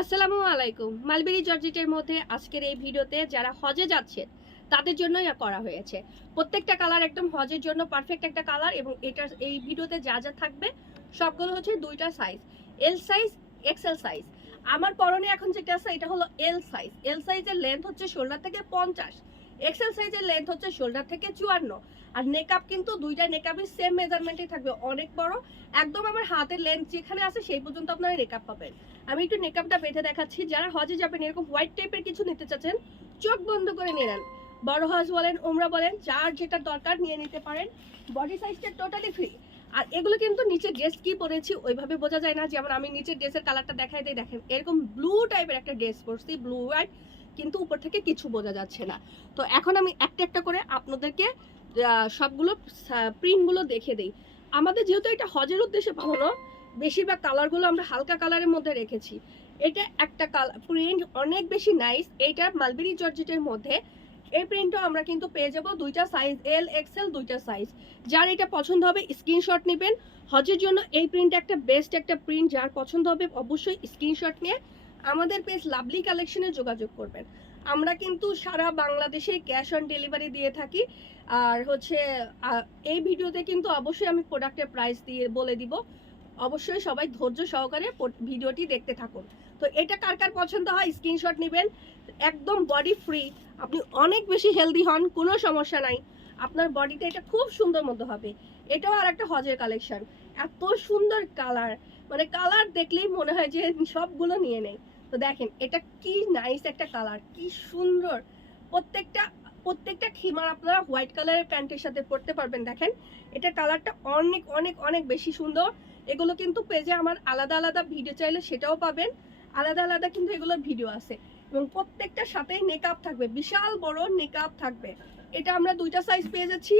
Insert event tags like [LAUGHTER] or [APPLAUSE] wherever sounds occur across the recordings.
আসসালামু আলাইকুম। মালবেরি জর্জেটের মধ্যে আজকের এই ভিডিওতে যারা হজে যাচ্ছে তাদের জন্যই করা হয়েছে। প্রত্যেকটা কালার একদম হজের জন্য পারফেক্ট একটা কালার এবং এটা এই ভিডিওতে যা যা থাকবে, সবগুলো হচ্ছে দুইটা size L size XL size আমার পরনে এখন যেটা আছে, এটা হলো এল সাইজ এল সাইজের লেন্থ হচ্ছে শোল্ডার থেকে পঞ্চাশ। এক্সেল সাইজের লেন্থ হচ্ছে শোল্ডার থেকে চুয়ান্ন। আর নেকআপ কিন্তু দুইটা নেকআপের সেম মেজারমেন্টে থাকবে, অনেক বড়। একদম আমার হাতের লেন্থ যেখানে আছে সেই পর্যন্ত আপনারা নেকআপ পাবেন। আমি একটু নেকআপটা বেঁধে দেখাচ্ছি। যারা হজে যাবেন, এরকম হোয়াইট টাইপের কিছু নিতে চাচ্ছেন, চোখ বন্ধ করে নিয়ে নেন বড় হজ বলেন ওমরা বলেন, যার যেটা দরকার নিয়ে নিতে পারেন। বডি সাইজটা টোটালি ফ্রি আর এগুলো কিন্তু নিচে ড্রেস কি পরেছি, ওইভাবে বোঝা যায় না। যেমন আমি নিচের ড্রেসের কালারটা দেখাই দিই, দেখেন, এরকম ব্লু টাইপের একটা ড্রেস পরছি ব্লু হোয়াইট কিন্তু উপর থেকে কিছু বোঝা যাচ্ছে না। তো এখন আমি একটা একটা করে আপনাদেরকে সবগুলো প্রিন্টগুলো দেখে দিই। আমাদের যেহেতু এটা হজের উদ্দেশ্যে বানানো, বেশিরভাগ কালারগুলো আমরা হালকা কালারের মধ্যে রেখেছি। এটা একটা কালার প্রিন্ট অনেক বেশি নাইস এইটা মালবেরি জর্জেটের মধ্যে। এই প্রিন্টও আমরা কিন্তু পেয়ে যাব দুইটা সাইজ এল এক্সেল দুইটা সাইজ যার এটা পছন্দ হবে স্ক্রিনশট নেবেন। হজের জন্য এই প্রিন্ট একটা বেস্ট একটা প্রিন্ট যার পছন্দ হবে, অবশ্যই স্ক্রিনশট নিয়ে আমাদের পেজ লাভলি কালেকশনে যোগাযোগ করবেন। আমরা কিন্তু সারা বাংলাদেশে ক্যাশ অন ডেলিভারি দিয়ে থাকি। আর হচ্ছে এই ভিডিওতে কিন্তু অবশ্যই আমি প্রোডাক্টের প্রাইস দিয়ে বলে দিব। অবশ্যই সবাই ধৈর্য সহকারে ভিডিওটি দেখতে থাকুন। তো এটা কার কার পছন্দ হয় স্ক্রিনশট নেবেন। একদম বডি ফ্রি আপনি অনেক বেশি হেলদি হন, কোনো সমস্যা নাই। আপনার বডিতে এটা খুব সুন্দর মতো হবে। এটাও আর একটা হজের কালেকশন এত সুন্দর কালার মানে কালার দেখলেই মনে হয় যে সবগুলো নিয়ে নেই। তো দেখেন, এটা কি নাইস একটা কালার কি সুন্দর। প্রত্যেকটা প্রত্যেকটা খিমার আপনারা হোয়াইট কালারের প্যান্টের সাথে পরতে পারবেন। দেখেন, এটা কালারটা অনেক অনেক অনেক বেশি সুন্দর। এগুলো কিন্তু পেজে আমার আলাদা আলাদা ভিডিও চাইলে সেটাও পাবেন। আলাদা আলাদা কিন্তু এগুলোর ভিডিও আছে। এবং প্রত্যেকটার সাথেই নেকআপ থাকবে, বিশাল বড় নেকআপ থাকবে। এটা আমরা দুইটা সাইজ পেয়ে যাচ্ছি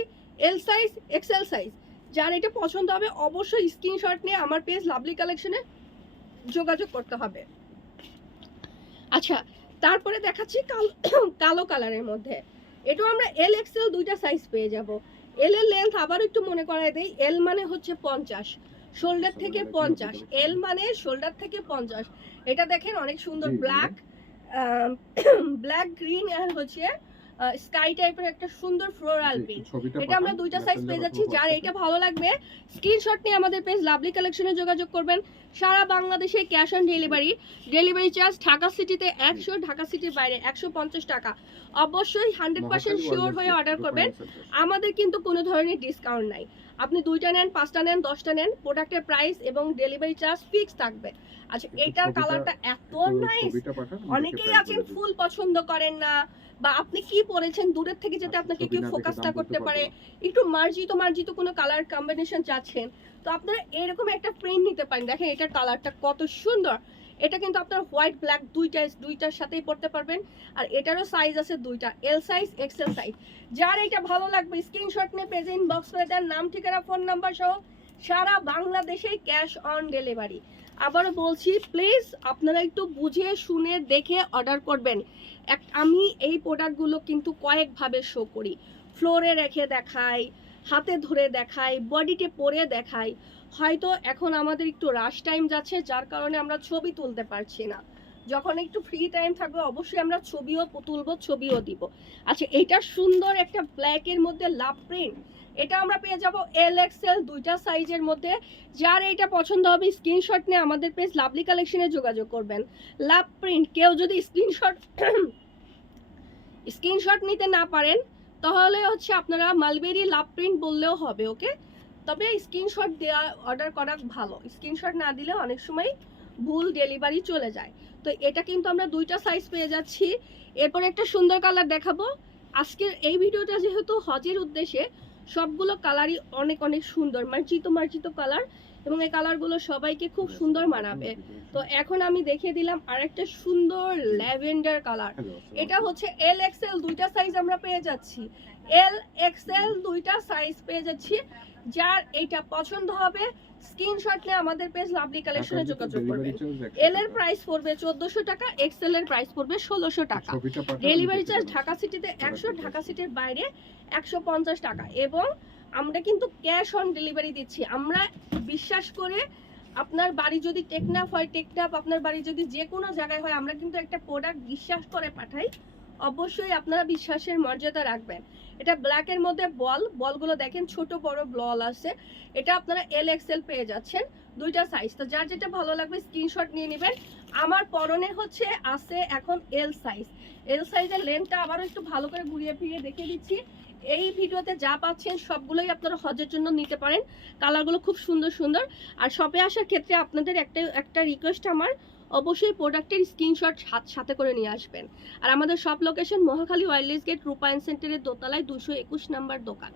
এল সাইজ এক্সেল সাইজ যার এটা পছন্দ হবে, অবশ্যই স্ক্রিনশট নিয়ে আমার পেজ লাভলি কালেকশনে যোগাযোগ করতে হবে। আচ্ছা তারপরে দেখাচ্ছি কালো [COUGHS] কালো কালারের মধ্যে। এটাও আমরা এল এক্সেল দুইটা সাইজ পেয়ে যাব। এল এর লেন্থ আবার একটু মনে করাই দেই। এল মানে হচ্ছে পঞ্চাশ শোল্ডার থেকে পঞ্চাশ। এল মানে শোল্ডার থেকে পঞ্চাশ। এটা দেখেন অনেক সুন্দর। ব্ল্যাক ব্ল্যাক গ্রিন আর হচ্ছে স্কাই টাইপের একটা সুন্দর ফ্লোরাল প্রিন্ট এটা আমরা দুইটা সাইজ পেয়ে যাচ্ছি। যার এটা ভালো লাগবে স্ক্রিনশট নিয়ে আমাদের পেজ লাভলি কালেকশনে যোগাযোগ করবেন। সারা বাংলাদেশে cash on delivery delivery charge Dhaka সিটিতে একশো ঢাকা সিটির বাইরে একশো পঞ্চাশ টাকা। অবশ্যই হান্ড্রেড পার্সেন্ট শিওর হয়ে অর্ডার করবেন। আমাদের কিন্তু কোনো ধরনের ডিসকাউন্ট নাই। আপনি দুইটা নেন পাঁচটা নেন দশটা নেন প্রোডাক্টের প্রাইস এবং ডেলিভারি চার্জ ফিক্স থাকবে। আচ্ছা এটার কালারটা এত নাইস অনেকেই আছেন ফুল পছন্দ করেন না বা আপনি কি পরেছেন দূরের থেকে যেটা আচ্ছা, আপনাকে কেউ না দেখে ফোকাস দাম না বলতে করতে পারে। একটু মার্জিত মার্জিত কোনো কালার কম্বিনেশন চাচ্ছেন তো আপনারা এরকম একটা প্রিন্ট নিতে পারেন। দেখেন এটার কালারটা কত সুন্দর। এটা কিন্তু আপনার হোয়াইট ব্ল্যাক দুইটা দুইটার সাথেই পড়তে পারবেন। আর এটারও সাইজ আছে দুইটা এল সাইজ এক্সেল সাইজ যার এটা ভালো লাগবে স্ক্রিনশট নিয়ে পেজে ইনবক্স করে দেন। নাম ঠিকানা ফোন নাম্বার সহ সারা বাংলাদেশে ক্যাশ অন ডেলিভারি আবারও বলছি প্লিজ আপনারা একটু বুঝে, শুনে, দেখে অর্ডার করবেন। এক, আমি এই প্রোডাক্টগুলো কিন্তু কয়েকভাবে শো করি। ফ্লোরে রেখে দেখাই, হাতে ধরে দেখাই বডিতে পরে দেখাই। হয়তো এখন আমাদের একটু রাশ টাইম যাচ্ছে, যার কারণে আমরা ছবি তুলতে পারছি না। যখন একটু ফ্রি টাইম থাকবে, অবশ্যই আমরা ছবিও তুলবো, ছবিও দিব। আচ্ছা এটা সুন্দর একটা ব্ল্যাকের মধ্যে লাভ প্রিন্ট এটা আমরা পেয়ে যাব এল এক্সেল দুইটা সাইজের মধ্যে। যার এইটা পছন্দ হবে স্ক্রিনশট নিয়ে আমাদের পেজ লাভলি কালেকশনে যোগাযোগ করবেন। লাভ প্রিন্ট কেউ যদি স্ক্রিনশট স্ক্রিনশট [COUGHS] নিতে না পারেন, তাহলে হচ্ছে আপনারা মালবেরি লাভ প্রিন্ট বললেও হবে ওকে তবে স্ক্রিনশট দেওয়া অর্ডার করা ভালো। স্ক্রিনশট না দিলে অনেক সময় ভুল ডেলিভারি চলে যায়। তো এটা কিন্তু আমরা দুইটা সাইজ পেয়ে যাচ্ছি। এরপর একটা সুন্দর কালার দেখাবো। আজকের এই ভিডিওটা যেহেতু হজের উদ্দেশ্যে, সবগুলো কালারই অনেক অনেক সুন্দর, মার্জিত মার্জিত কালার এবং এই কালারগুলো সবাইকে খুব সুন্দর মানাবে। তো এখন আমি দেখিয়ে দিলাম আরেকটা সুন্দর ল্যাভেন্ডার কালার এটা হচ্ছে এল এক্সেল দুইটা সাইজ আমরা পেয়ে যাচ্ছি। এল এক্সেল দুইটা সাইজ পেয়ে যাচ্ছি যার এইটা পছন্দ হবে। স্ক্রিনশট নিয়ে আমাদের পেজ লাভলি কালেকশনে যোগাযোগ করবেন। এল এর প্রাইস পড়বে চোদ্দশো টাকা এক্সেল এর প্রাইস পড়বে ষোলোশো টাকা। ডেলিভারি চার্জ ঢাকা সিটিতে একশো ঢাকা সিটির বাইরে একশো পঞ্চাশ টাকা। এবং আমরা কিন্তু ক্যাশ অন ডেলিভারি দিচ্ছি। আমরা বিশ্বাস করে আপনার বাড়ি যদি টেকনাফ হয়, টেকনাফ আপনার বাড়ি যদি যে কোনো জায়গায় হয়, আমরা কিন্তু একটা প্রোডাক্ট বিশ্বাস করে পাঠাই। অবশ্যই আপনারা বিশ্বাসের মর্যাদা রাখবেন। এটা ব্ল্যাকের মধ্যে বল, বলগুলো দেখেন ছোট বড় বল আছে। এটা আপনারা এল এক্সেল পেয়ে যাচ্ছেন, দুইটা সাইজ তো যার যেটা ভালো লাগবে স্ক্রিনশট নিয়ে নেবেন। আমার পরনে হচ্ছে, আছে এখন এল সাইজ এল সাইজের লেন্থটা আবারও একটু ভালো করে ঘুরিয়ে ফিরিয়ে দেখিয়ে দিচ্ছি। এই ভিডিওতে যা পাচ্ছেন সবগুলোই আপনারা হজের জন্য নিতে পারেন। কালারগুলো খুব সুন্দর সুন্দর। আর শপে আসার ক্ষেত্রে আপনাদের একটা একটা রিকোয়েস্ট আমার। অবশ্যই প্রোডাক্টের স্ক্রিনশট সাথে করে নিয়ে আসবেন। আর আমাদের সব লোকেশন মহাখালী ওয়াইল্ডলাইফ গেট রূপায়ণ সেন্টারের দোতলায় দুশো একুশ নাম্বার দোকান।